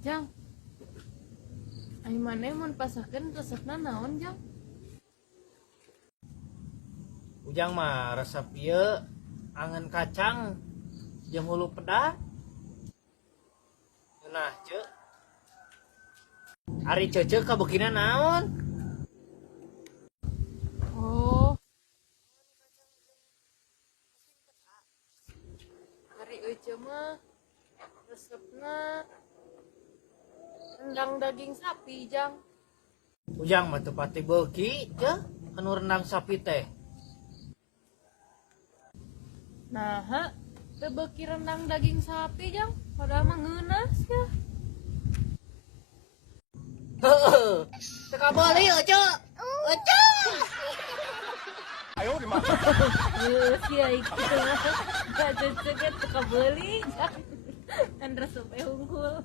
Jang, ai maneh mun pasakeun resepna naon, Jang? Ujang mah resep ieu angen kacang jeung hulu peda. Nah, ceu. Ari ceuceuk kabegina naon? Oh, hari euceum mah resepna rendang daging sapi, Jang. Ujang mah teu pati beuki ceu anu rendang sapi teh. Nah, teu beuki rendang daging sapi, Jang. Padahal mah ngeunas ya. Heueuh. Teu kabeuli euceu. Euceu. Geus ya iku mah. Da ceuceuk teu kabeuli, Jang. Kan resep unggul.